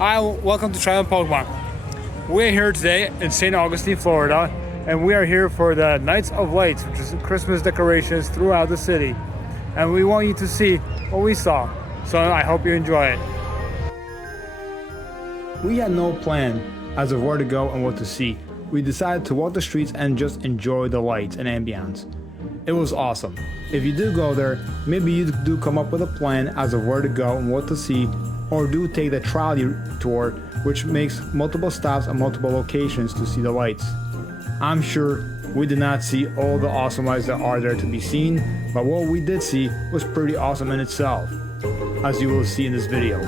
Hi, welcome to Triumph Pokemon. We're here today in St. Augustine, Florida, and we are here for the Nights of Lights, which is Christmas decorations throughout the city. And we want you to see what we saw, so I hope you enjoy it. We had no plan as of where to go and what to see. We decided to walk the streets and just enjoy the lights and ambience. It was awesome. If you do go there, maybe you do come up with a plan as of where to go and what to see, or do take the trolley tour, which makes multiple stops at multiple locations to see the lights. I'm sure we did not see all the awesome lights that are there to be seen, but what we did see was pretty awesome in itself, as you will see in this video.